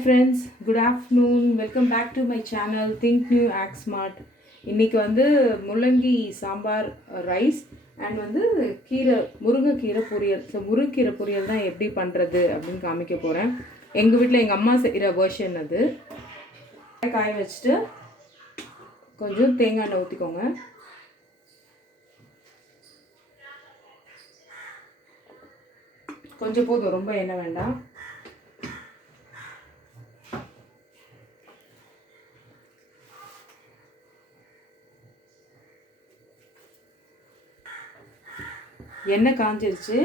Hi friends, good afternoon. Welcome back to my channel Think New Act Smart. இன்னைக்கு வந்து முள்ளங்கி sambar rice and வந்து முருங்கைக்கீரை பொரியல். ஸோ முருங்கைக்கீரை பொரியல் தான் எப்படி பண்ணுறது அப்படின்னு காமிக்க போகிறேன். எங்கள் வீட்டில் எங்கள் அம்மா செய்கிற வெர்ஷன் அது. காய வச்சுட்டு கொஞ்சம் தேங்காய் எண்ணெய் ஊற்றிக்கோங்க. கொஞ்சம் போதும், ரொம்ப எண்ணெய் வேண்டாம். எண்ணெய் காஞ்சிருச்சு.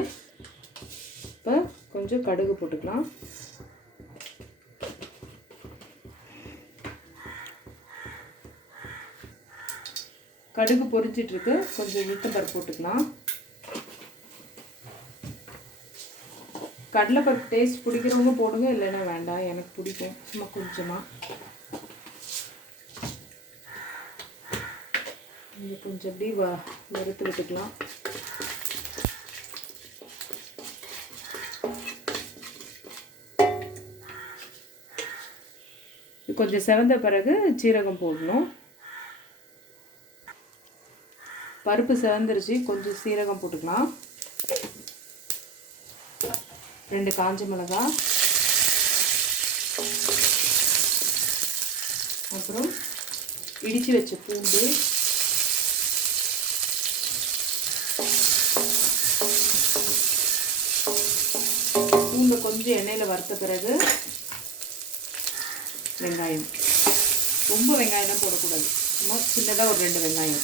இப்போ கொஞ்சம் கடுகு போட்டுக்கலாம். கடுகு பொரிச்சிட்ருக்கு. கொஞ்சம் உளுத்தம்பருப்பு போட்டுக்கலாம். கடலைப்பருப்பு டேஸ்ட் பிடிக்கிறவங்க போடுங்க, இல்லைன்னா வேண்டாம். எனக்கு பிடிக்கும். சும்மா கொஞ்சமாக கொஞ்சம் அப்படி வறுத்து விட்டுக்கலாம். கொஞ்சம் செவந்த பிறகு சீரகம் போடணும். பருப்பு செவந்துருச்சு. கொஞ்சம் சீரகம் போட்டுக்கலாம். 2 காஞ்ச மிளகாய், அப்புறம் இடித்து வச்ச பூண்டு, பூண்டை கொஞ்சம் எண்ணெயில் வறுத்த பிறகு வெங்காயம். ரொம்ப வெங்காயம்லாம் போடக்கூடாது, சும்மா சின்னதாக ஒரு 2 வெங்காயம்.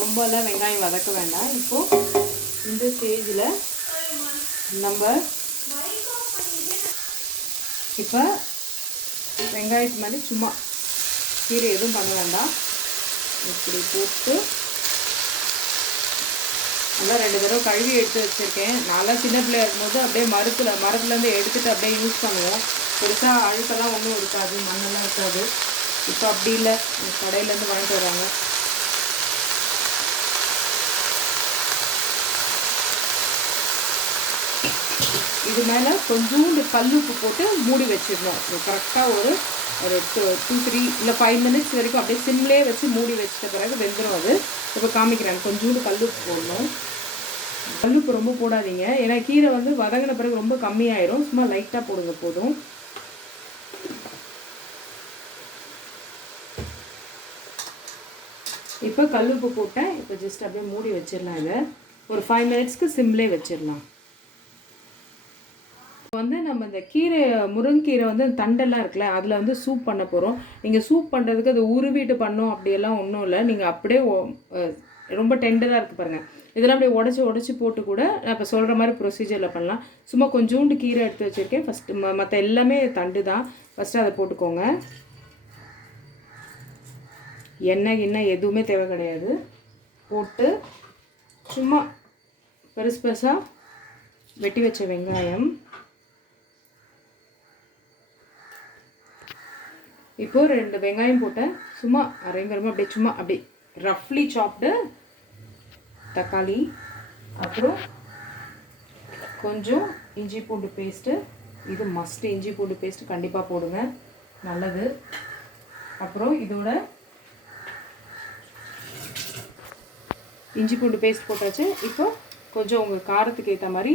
ரொம்பலாம் வெங்காயம் வதக்க வேண்டாம். இப்போது இந்த ஸ்டேஜில் நம்ம இப்போ வெங்காயத்து மாதிரி சும்மா கீரை எதுவும் பண்ண வேண்டாம். இப்படி போட்டு நல்லா 2 தடவை கழுவி எடுத்து வச்சுருக்கேன். நான்லாம் சின்ன பிள்ளையா இருக்கும்போது அப்படியே மரத்துலேருந்து எடுத்துகிட்டு அப்படியே யூஸ் பண்ணுவோம். பெருசாக அழுக்கெல்லாம் ஒன்றும் இருக்காது, மண்ணெல்லாம் இருக்காது. இப்போ அப்படி இல்லை, கடையிலேருந்து வாங்கிட்டு வராங்க. இது மேலே கொஞ்சோண்டு கல்லுப்பு போட்டு மூடி வச்சிடணும். கரெக்டாக ஒரு 2-3 இல்லை 5 மினிட்ஸ் வரைக்கும் அப்படியே சிம்லேயே வச்சு மூடி வச்சிட்ட பிறகு வெந்துடும் அது. இப்போ காமிக்கிறேன். கொஞ்சோண்டு கல்லுப்பு போடணும். கல்லுப்பு ரொம்ப போடாதீங்க, ஏன்னா கீரை வந்து வதங்கின பிறகு ரொம்ப கம்மியாயிரும். சும்மா லைட்டாக போடுங்க போதும். இப்போ கல்லுப்பு போட்டேன். இப்போ ஜஸ்ட் அப்படியே மூடி வச்சிடலாம். இதை ஒரு 5 மினிட்ஸ்க்கு சிம்லேயே வச்சிடலாம். வந்து நம்ம இந்த முருங்கீரை வந்து தண்டெல்லாம் இருக்குல்ல, அதில் வந்து சூப் பண்ண போகிறோம். நீங்கள் சூப் பண்ணுறதுக்கு அது உருவிட்டு பண்ணோம் அப்படியெல்லாம் ஒன்றும் இல்லை. நீங்கள் அப்படியே ரொம்ப டெண்டராக இருக்குது பாருங்கள், இதெல்லாம் அப்படியே உடச்சி போட்டு கூட நான் இப்போ சொல்கிற மாதிரி ப்ரொசீஜரில் பண்ணலாம். சும்மா கொஞ்சோண்டு கீரை எடுத்து வச்சுருக்கேன். ஃபஸ்ட்டு மற்ற எல்லாமே தண்டு தான். ஃபஸ்ட்டு அதை போட்டுக்கோங்க. எண்ணெய் எதுவுமே தேவை கிடையாது. போட்டு சும்மா பெருசாக வெட்டி வச்ச வெங்காயம், இப்போது 2 வெங்காயம் போட்டேன். சும்மா அரைங்கரமாக அப்படியே சும்மா அப்படி ரஃப்லி சாப்டு தக்காளி, அப்புறம் கொஞ்சம் இஞ்சி பூண்டு பேஸ்ட்டு. இது மஸ்ட்டு, இஞ்சி பூண்டு பேஸ்ட்டு கண்டிப்பாக போடுங்க, நல்லது. அப்புறம் இதோட இஞ்சி பூண்டு பேஸ்ட் போட்டாச்சு. இப்போ கொஞ்சம் உங்கள் காரத்துக்கு ஏற்ற மாதிரி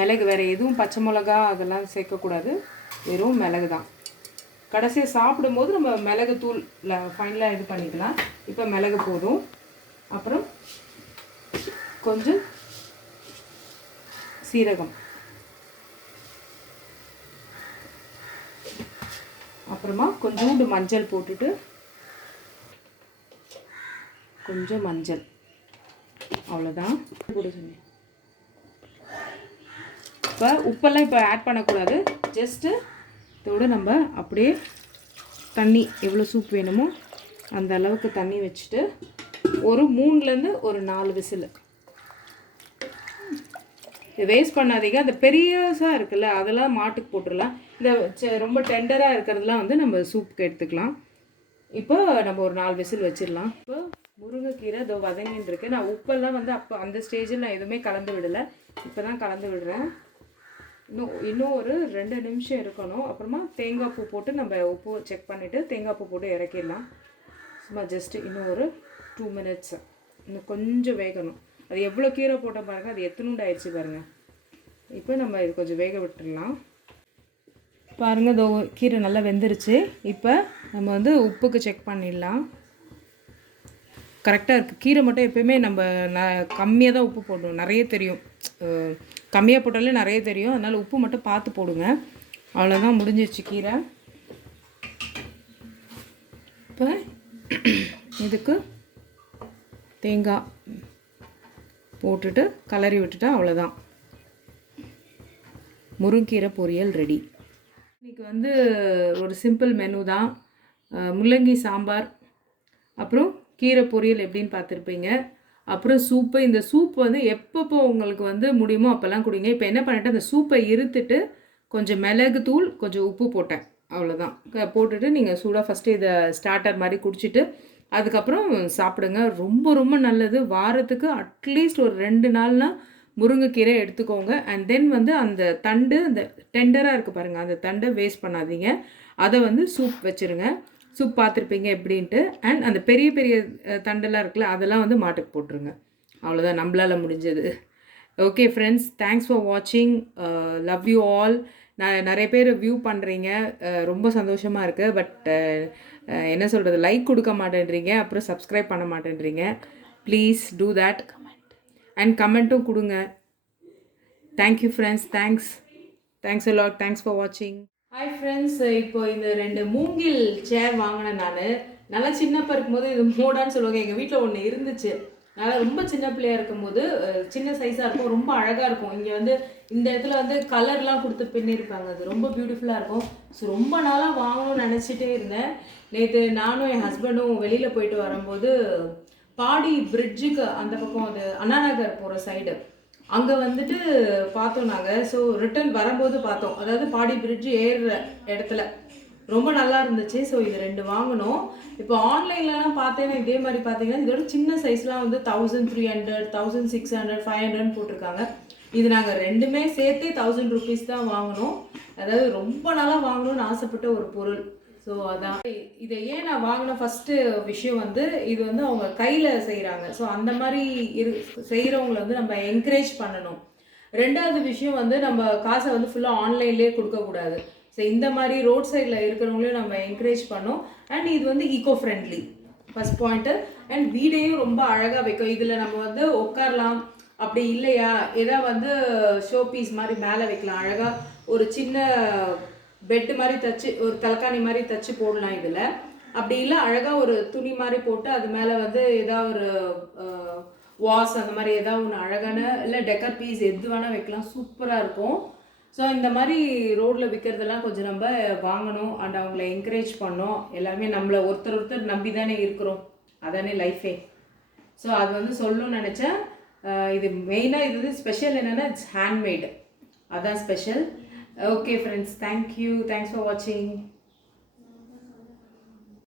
மிளகு, வேறு எதுவும் பச்சை மிளகா அதெல்லாம் சேர்க்கக்கூடாது, வெறும் மிளகு தான். கடைசியாக சாப்பிடும்போது நம்ம மிளகு தூள் ஃபைனலாக இது பண்ணிக்கலாம். இப்போ மிளகு போதும். அப்புறம் கொஞ்சம் சீரகம், அப்புறமா கொஞ்சோண்டு மஞ்சள் போட்டுட்டு, கொஞ்சம் மஞ்சள், அவ்வளோதான். இப்போ உப்பெல்லாம் இப்போ ஆட் பண்ணக்கூடாது. ஜஸ்ட்டு இதோடு நம்ம அப்படியே தண்ணி எவ்வளோ சூப் வேணுமோ அந்த அளவுக்கு தண்ணி வச்சுட்டு ஒரு 3லேருந்து ஒரு 4 விசில். வேஸ்ட் பண்ணாதீங்க. அந்த பெரியசாக இருக்குல்ல அதெல்லாம் மாட்டுக்கு போட்டுடலாம். இந்த ரொம்ப டெண்டராக இருக்கிறதுலாம் வந்து நம்ம சூப்புக்கு எடுத்துக்கலாம். இப்போ நம்ம ஒரு 4 விசில் வச்சிடலாம். இப்போ முருங்கைக்கீரை இதோ வதங்கின்னு இருக்கு. நான் உப்பெல்லாம் வந்து அப்போ அந்த ஸ்டேஜில் நான் எதுவுமே கலந்து விடலை, இப்போ தான் கலந்து விடுறேன். இன்னும் ஒரு 2 நிமிஷம் இருக்கணும். அப்புறமா தேங்காய் பூ போட்டு நம்ம உப்பு செக் பண்ணிவிட்டு தேங்காய் பூ போட்டு இறக்கிடலாம். சும்மா ஜஸ்ட்டு இன்னும் ஒரு 2 மினிட்ஸ் இன்னும் கொஞ்சம் வேகணும். அது எவ்வளோ கீரை போட்டால் பாருங்கள், அது எத்தனுண்டு ஆயிடுச்சு பாருங்கள். இப்போ நம்ம இது கொஞ்சம் வேக விட்டுடலாம். பாருங்கள், இதோ கீரை நல்லா வெந்துருச்சு. இப்போ நம்ம வந்து உப்புக்கு செக் பண்ணிடலாம். கரெக்டாக இருக்குது. கீரை மட்டும் எப்போயுமே நம்ம கம்மியாக தான் உப்பு போடணும். நிறைய தெரியும், கம்மியாக போட்டாலே நிறைய தெரியும். அதனால் உப்பு மட்டும் பார்த்து போடுங்க. அவ்வளோதான், முடிஞ்சிருச்சு கீரை. இப்போ இதுக்கு தேங்காய் போட்டுட்டு கலரி விட்டுட்டா அவ்வளோதான், முருங்கீரை பொரியல் ரெடி. இன்றைக்கி வந்து ஒரு சிம்பிள் மெனு தான். முள்ளங்கி சாம்பார், அப்புறம் கீரை பொரியல் எப்படின்னு பார்த்துருப்பீங்க. அப்புறம் சூப்பு. இந்த சூப் வந்து எப்பப்போ உங்களுக்கு வந்து முடியுமோ அப்போல்லாம் குடிங்க. இப்போ என்ன பண்ணிட்டேன், அந்த சூப்பை இருத்துட்டு கொஞ்சம் மிளகு தூள் கொஞ்சம் உப்பு போட்டேன், அவ்வளோதான். போட்டுட்டு நீங்கள் சூடாக ஃபஸ்ட்டு இதை ஸ்டார்டர் மாதிரி குடிச்சிட்டு அதுக்கப்புறம் சாப்பிடுங்க. ரொம்ப ரொம்ப நல்லது. வாரத்துக்கு அட்லீஸ்ட் ஒரு 2 நாள்னால் முருங்கைக்கீரை எடுத்துக்கோங்க. அண்ட் தென் வந்து அந்த தண்டு, அந்த டெண்டராக இருக்குது பாருங்கள், அந்த தண்டை வேஸ்ட் பண்ணாதீங்க. அதை வந்து சூப் வச்சுருங்க. சூப் பார்த்துருப்பீங்க எப்படின்ட்டு. அண்ட் அந்த பெரிய பெரிய தண்டெல்லாம் இருக்குல்ல, அதெல்லாம் வந்து மாட்டுக்கு போட்டுருங்க. அவ்வளோதான், நம்மளால் முடிஞ்சது. ஓகே ஃப்ரெண்ட்ஸ், தேங்க்ஸ் ஃபார் வாட்சிங். Love you all. நான் நிறைய பேர் வியூ பண்ணுறீங்க, ரொம்ப சந்தோஷமாக இருக்குது. பட் என்ன சொல்கிறது, லைக் கொடுக்க மாட்டேன்றீங்க, அப்புறம் சப்ஸ்கிரைப் பண்ண மாட்டேன்றீங்க. ப்ளீஸ் டூ தேட் அண்ட் கமெண்ட்டும் கொடுங்க. Thank you friends, thanks a lot. Thanks for வாட்சிங். ஹாய் ஃப்ரெண்ட்ஸ், இப்போ இந்த 2 மூங்கில் சேர் வாங்கினேன். நான் நல்லா சின்னப்பா இருக்கும்போது, இது மோடான்னு சொல்லுவாங்க, எங்கள் வீட்டில் ஒன்று இருந்துச்சு. அதனால் ரொம்ப சின்ன பிள்ளையாக இருக்கும்போது சின்ன சைஸாக இருக்கும், ரொம்ப அழகாக இருக்கும். இங்கே வந்து இந்த இடத்துல வந்து கலர்லாம் கொடுத்து பின்னிருப்பாங்க, அது ரொம்ப பியூட்டிஃபுல்லாக இருக்கும். ஸோ ரொம்ப நாளாக வாங்கணும்னு நினச்சிட்டே இருந்தேன். நேற்று நானும் என் ஹஸ்பண்டும் வெளியில் போயிட்டு வரும்போது பாடி பிரிட்ஜுக்கு அந்த பக்கம், அது அண்ணா நகர் போகிற சைடு, அங்கே வந்துட்டு பார்த்தோம் நாங்கள். ஸோ ரிட்டர்ன் வரும்போது பார்த்தோம், அதாவது பாடி பிரிட்ஜு ஏறுற இடத்துல ரொம்ப நல்லா இருந்துச்சு. ஸோ இது 2 வாங்கினோம். இப்போ ஆன்லைன்லலாம் பார்த்தேன்னா இதே மாதிரி பார்த்தீங்கன்னா இதோட சின்ன சைஸ்லாம் வந்து 1300, 1600, 500 போட்டிருக்காங்க. இது நாங்கள் 2மே சேர்த்து 1000 ருபீஸ் தான் வாங்கினோம். அதாவது ரொம்ப நாளாக வாங்கணும்னு ஆசைப்பட்ட ஒரு பொருள். ஸோ அதான் இதை ஏன் நான் வாங்கின ஃபஸ்ட்டு விஷயம் வந்து, இது வந்து அவங்க கையில் செய்கிறாங்க. ஸோ அந்த மாதிரி செய்கிறவங்கள வந்து நம்ம என்கரேஜ் பண்ணணும். 2வது விஷயம் வந்து, நம்ம காசை வந்து ஃபுல்லாக ஆன்லைன்லேயே கொடுக்கக்கூடாது. ஸோ இந்த மாதிரி ரோட் சைடில் இருக்கிறவங்களையும் நம்ம என்கரேஜ் பண்ணோம். அண்ட் இது வந்து eco friendly, first point. And வீடையும் ரொம்ப அழகாக வைக்கும். இதில் நம்ம வந்து உட்காரலாம், அப்படி இல்லையா ஏதாவது வந்து ஷோ பீஸ் மாதிரி மேலே வைக்கலாம். அழகாக ஒரு சின்ன பெட்டு மாதிரி தச்சு, ஒரு தலக்காணி மாதிரி தச்சு போடலாம் இதில். அப்படி இல்லை அழகாக ஒரு துணி மாதிரி போட்டு அது மேலே வந்து ஏதாவது ஒரு வாஸ் அந்த மாதிரி ஏதாவது ஒன்று அழகான, இல்லை டெக்கர் பீஸ் எது வேணால் வைக்கலாம், சூப்பராக இருக்கும். ஸோ இந்த மாதிரி ரோட்டில் விற்கிறதெல்லாம் கொஞ்சம் நம்ம வாங்கணும். அண்ட் அவங்கள என்கரேஜ் பண்ணோம். எல்லாருமே நம்மளை ஒருத்தர் நம்பி தானே இருக்கிறோம், அதானே லைஃபே. ஸோ அது வந்து சொல்லணும்னு நினச்சேன். இது மெயினாக இது வந்து ஸ்பெஷல் என்னென்னா, இட்ஸ் ஹேண்ட்மேடு, அதான் special. Okay friends, thank you. Thanks for watching.